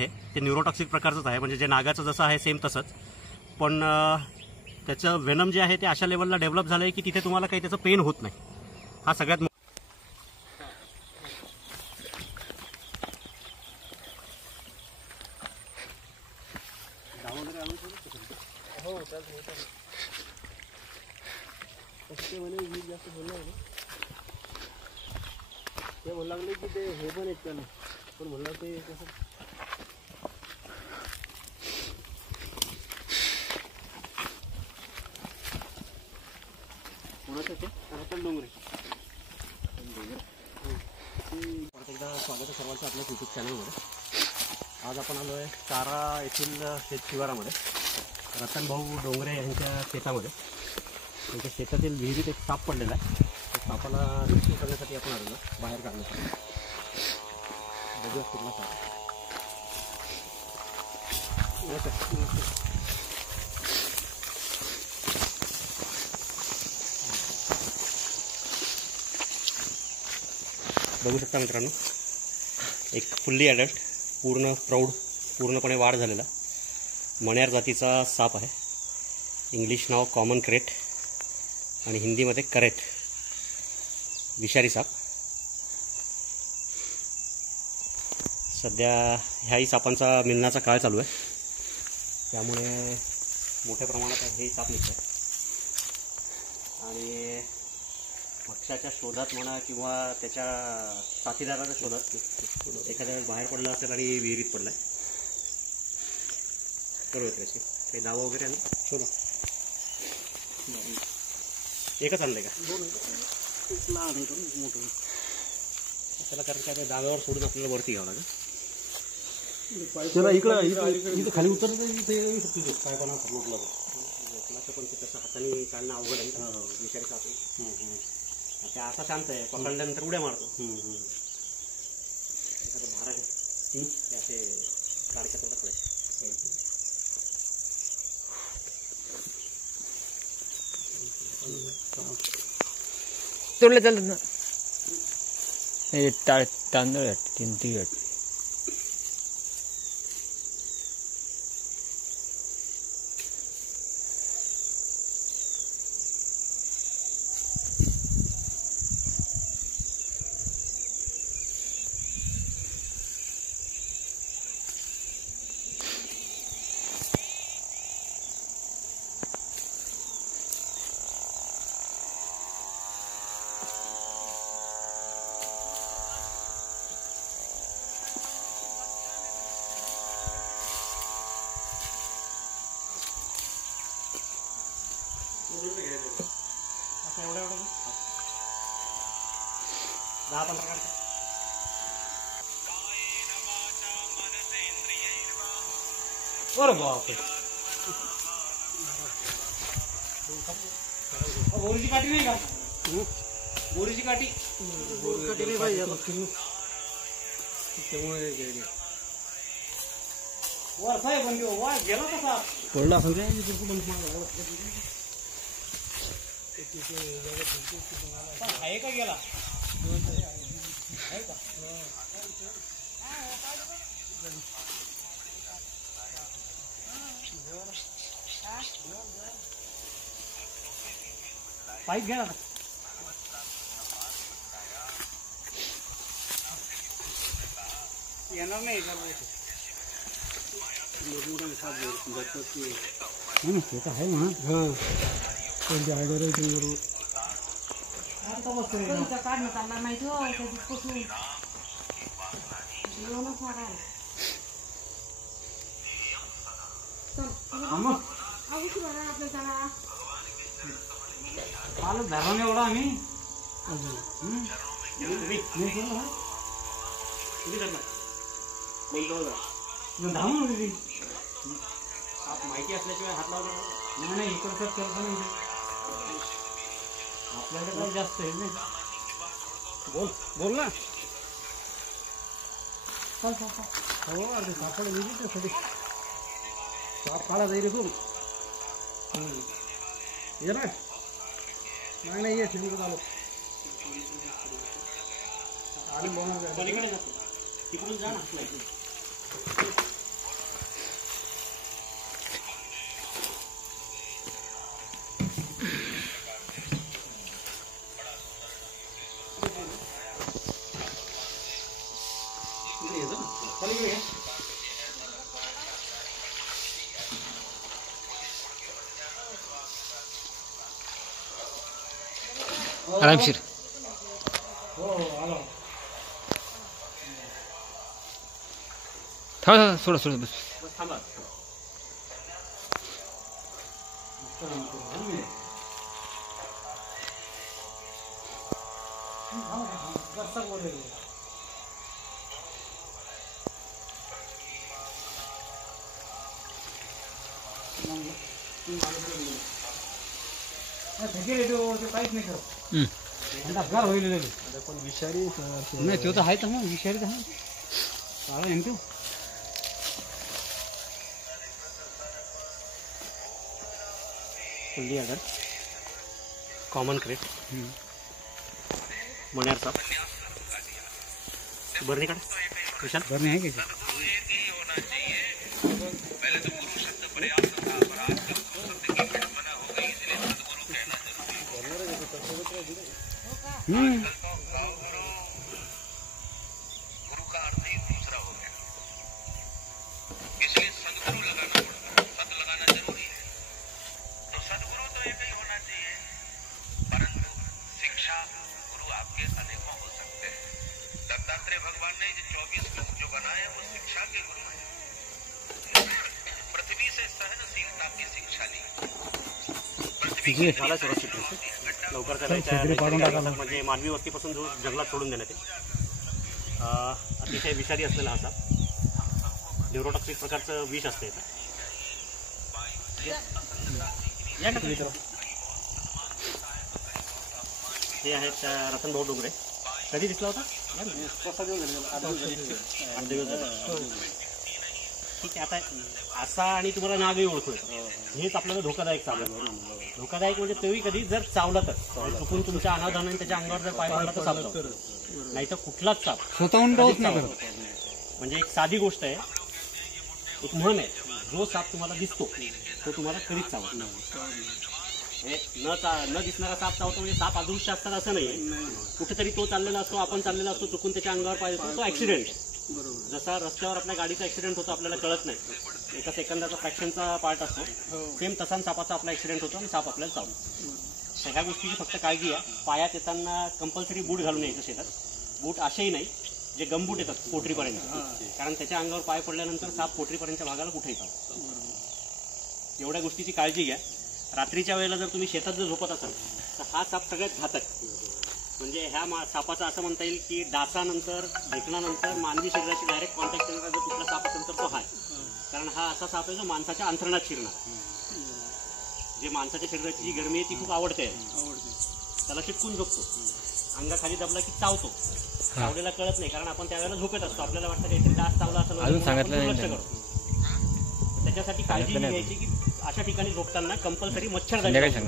आहे ते न्यूरोटॉक्सिक प्रकारचंच आहे, म्हणजे जे नागाचं जसं आहे सेम तसंच, पण त्याचं वेनम जे आहे ते अशा लेवलला डेव्हलप झालं आहे की तिथे तुम्हाला काही त्याचं पेन होत नाही. हा सगळ्यात ते म्हणू लागले की ते हे पण येत नाही, पण म्हणलं ते कसं कोणाचं ते रतन डोंगरे. एकदा स्वागत आहे सर्वांचं आपल्या यूट्यूब चॅनलमध्ये. आज आपण आलो आहे चारा येथील शेत शिवारामध्ये, रतनभाऊ डोंगरे यांच्या शेतामध्ये. त्यांच्या शेतातील विहिरीत एक साप पडलेला आहे. त्या सापाला रेस्क्यू करण्यासाठी आपण आलेलो बाहेर काढण्यासाठी. बघूया कुठला साप. बघू शकता मित्रांनो, एक फुल्ली ॲडल्ट, पूर्ण प्रौढ, पूर्णपणे वाढ झालेला मण्यार जातीचा साप आहे. इंग्लिश नाव कॉमन क्रेट आणि हिंदीमध्ये करेट, विषारी साप. सध्या ह्याही सापांचा मिलनाचा काळ चालू आहे, त्यामुळे मोठ्या प्रमाणात हे साप निघतात. आणि पक्ष्याच्या शोधात म्हणा किंवा त्याच्या साथीदाराच्या शोधात एखाद्या वेळेस बाहेर पडला असेल आणि विहिरीत पडला आहे. बरोबर त्याची काही दावा वगैरे आहे ना? शोधा. एकच आणलं का? मोठं त्याला कारण काय दाव्यावर सोडून आपल्याला वरती घ्यावं लागेल. त्याला इकडं खाली उतरतं ते काय पण लोटला पण ते तसं हाताने काढणं अवघड आहे. विचार का ते असा शांत आहे, पकडल्यानंतर उड्या मारतो. एखादं महाराज असे काढक्यात टाकले. तोडलं चालत ना, तांदूळ तीन ती एवढं 10-15 काढतो. बरं बापरे, बोरीची काठी नाही का? बोरीची काठी नाही पाहिजे त्यामुळे वर साहेब पण वा गेला कसा पडला असेल रे. आहे का गेला? पाईप घ्या ना. येणार नाही ते तर आहे म्हणा. हां कोणत्या आयडिया काढणं चालणार माहिती हो त्यापासून येऊनच मागायला आपल्या शाळा पालक धरा नाही एवढा आम्ही धावून होती. माहिती असल्याशिवाय हात लावला नाही. इकडचं करत नाही आपल्याकडे काही जास्त आहे नाही. बोल ना. हो अरे सापड गेली त्यासाठी साप काढा जाईल रे तू. ये ना. नाही ये शिंदे आलो आणि पलीकडे जातो तिकडून जा ना. आरामशीर. थांबा सोडा सोडा बस. बस थांबा. काहीच नाही करत. अपघात होईल पण विषारी नाही तो तर आहे तर मग विषारी तर आहे. काळा आहे तो. फुल्ली अगर कॉमन क्रेट मण्यार साप बरणी काढ विशाल. बरं आहे की भगवान ने जो 24 लोग जो बनाए वो शिक्षा के गुरु हैं. पृथ्वी से सहनशीलता की शिक्षा ली. मला सुरक्षित लवकर त्याला म्हणजे मानवी वस्तीपासून जो जंगलात सोडून देण्यात येईल. अतिशय विषारी असलेला हा साप न्यूरोटॉक्सिक प्रकारचं विष असतं इथं. हे आहेत रतनभाऊ डोंगरे. कधी दिसला होता? ठीक आहे. आता असा आणि तुम्हाला नागही ओळखू हेच आपल्याला धोकादायक साप आहे. धोकादायक म्हणजे तेही कधी जर चावला तर चुकून तुमच्या अनावधानाने त्याच्या अंगावर जर पाय पडला तर साप चावतो. नाही तर कुठलाच साप स्वतःहून डोस नाही करत. म्हणजे एक साधी गोष्ट आहे. एक म्हण आहे, जो साप तुम्हाला दिसतो तो तुम्हाला कधीच चावत नाही. न दिसणारा साप चावतो म्हणजे साप अदृश्य असतात असं नाही. कुठेतरी तो चाललेला असतो, आपण चाललेला असतो, चुकून त्याच्या अंगावर पाय येतो, तो ऍक्सिडेंट. जसा रस्त्यावर आपल्या गाडीचा ऍक्सिडेंट होतो आपल्याला कळत नाही, एका सेकंदाचा फ्रॅक्शनचा पार्ट असतो, सेम तसा सापाचा आपला ऍक्सिडेंट होतो आणि साप आपल्याला चावतो. सगळ्या गोष्टीची फक्त काळजी आहे. पायात येताना कंपल्सरी बूट घालून यायचं शेतात. बूट असेही नाही जे गमबूट येतात पोटरीपर्यंत, कारण त्याच्या अंगावर पाय पडल्यानंतर साप पोटरीपर्यंतच्या भागाला कुठेही चावतो. एवढ्या गोष्टीची काळजी घ्या. रात्रीच्या वेळेला जर तुम्ही शेतात जर झोपत असाल तर हा साप सगळ्यात घातक. म्हणजे ह्या सापाचा असं म्हणता येईल की डासानंतर ढेकणानंतर मानवी शरीराशी डायरेक्ट कॉन्टॅक्ट करणारा जर कुठला साप असेल तर तो हा. कारण हा असा साप आहे जो माणसाच्या अंथरुणात शिरणार. जे माणसाच्या शरीराची जी गरमी आहे ती खूप आवडते, त्याला चिटकून झोपतो, अंगाखाली दबला की चावतो. चावलेला कळत नाही कारण आपण त्यावेळेला झोपेत असतो, आपल्याला वाटतं काहीतरी डास चावला असं अजून सांगितलं लक्ष करतो. त्याच्यासाठी काळजी घ्यायची की अशा ठिकाणी झोपताना कंपल्सरी मच्छरदाणीच्या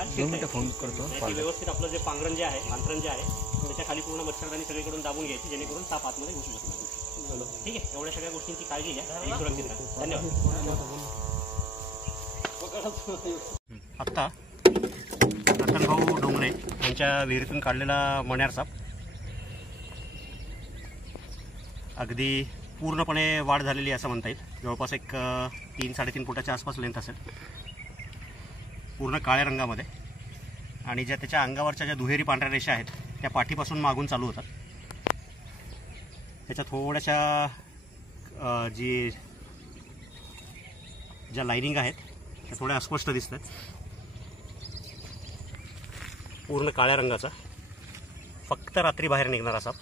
आत फोन करतो. व्यवस्थित आपलं जे पांघरण जे आहे, अंतरण जे आहे त्याच्या खाली पूर्ण मच्छरदाणी सगळीकडून दाबून घ्यायची जेणेकरून साप आतमध्ये घुसू शकतो. ठीक आहे. एवढ्या सगळ्या गोष्टींची काळजी घ्या. सुरक्षित राहा. धन्यवाद. आत्ता रतनभाऊ डोंगरे यांच्या विहिरीतून काढलेला मण्यार साप अगदी पूर्णपणे वाढ झालेली असं म्हणता येईल. जवळपास एक 3-3.5 फुटाच्या आसपास लेंथ असेल, पूर्ण काळ्या रंगामध्ये. आणि ज्या त्याच्या अंगावरच्या ज्या दुहेरी पांढऱ्या रेषा आहेत त्या पाठीपासून मागून चालू होतात. त्याच्या थोड्याशा ज्या लाईनिंग आहेत त्या थोड्या अस्पष्ट दिसतात. पूर्ण काळ्या रंगाचा, फक्त रात्री बाहेर निघणारा साप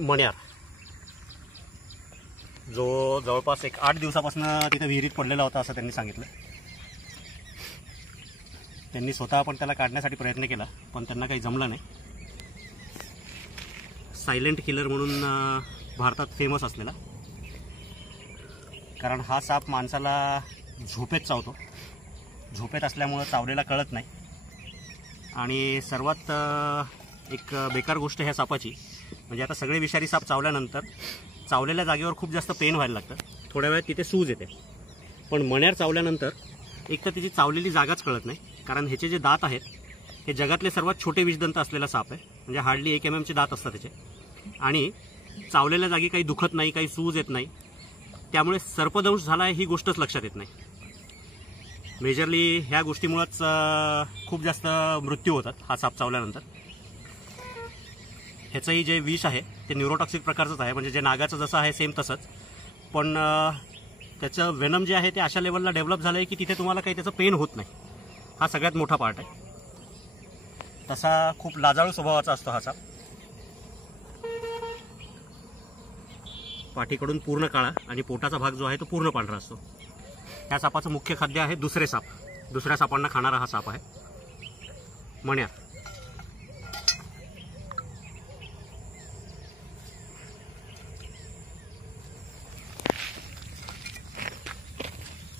मण्यार, जो जवळपास एक 8 दिवसापासून तिथे विहिरीत पडलेला होता असं त्यांनी सांगितलं. त्यांनी स्वतः पण त्याला काढण्यासाठी प्रयत्न केला पण त्यांना काही जमलं नाही. सायलेंट किलर म्हणून भारतात फेमस असलेला, कारण हा साप माणसाला झोपेत चावतो. झोपेत असल्यामुळं चावलेला कळत नाही. आणि सर्वात एक बेकार गोष्ट ह्या सापाची म्हणजे आता सगळे विषारी साप चावल्यानंतर चावलेल्या जागेवर खूप जास्त पेन व्हायला लागतं, थोड्या वेळात तिथे सूज येते. पण मण्यार चावल्यानंतर एक तर तिची चावलेली जागाच कळत नाही, कारण ह्याचे जे दात आहेत हे जगातले सर्वात छोटे विषदंत असलेला साप आहे. म्हणजे हार्डली 1 mm चे दात असतात त्याचे. आणि चावलेल्या जागी काही दुखत नाही, काही सूज येत नाही, त्यामुळे सर्पदंश झाला आहे ही गोष्टच लक्षात येत नाही. मेजरली ह्या गोष्टीमुळंच खूप जास्त मृत्यू होतात हा साप चावल्यानंतर. ह्याचंही जे विष आहे ते न्यूरोटॉक्सिक प्रकारचंच आहे, म्हणजे जे नागाचं जसं आहे सेम तसंच, पण त्याचं वेनम जे आहे ते अशा लेवलला डेव्हलप झालं आहे की तिथे तुम्हाला काही त्याचं पेन होत नाही. हा सगळ्यात मोठा पार्ट आहे. तसा खूप लाजाळू स्वभावाचा असतो हा साप. पाठीकडून पूर्ण काळा आणि पोटाचा भाग जो आहे तो पूर्ण पांढरा असतो. ह्या सापाचं मुख्य खाद्य आहे दुसरे साप. दुसऱ्या सापांना खाणारा हा साप आहे मण्या.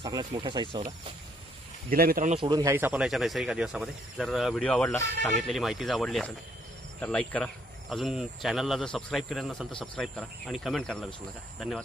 चांगल्याच मोठ्या साईजचा होता. दिला मित्रांनो सोडून ह्याही सापाला याच्या नैसर्गिक दिवसामध्ये. जर व्हिडिओ आवडला, सांगितलेली माहिती जर आवडली असेल तर लाईक करा. अजून चॅनलला जर सबस्क्राईब केलं नसेल तर सबस्क्राईब करा आणि कमेंट करायला विसरू नका. धन्यवाद.